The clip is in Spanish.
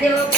de.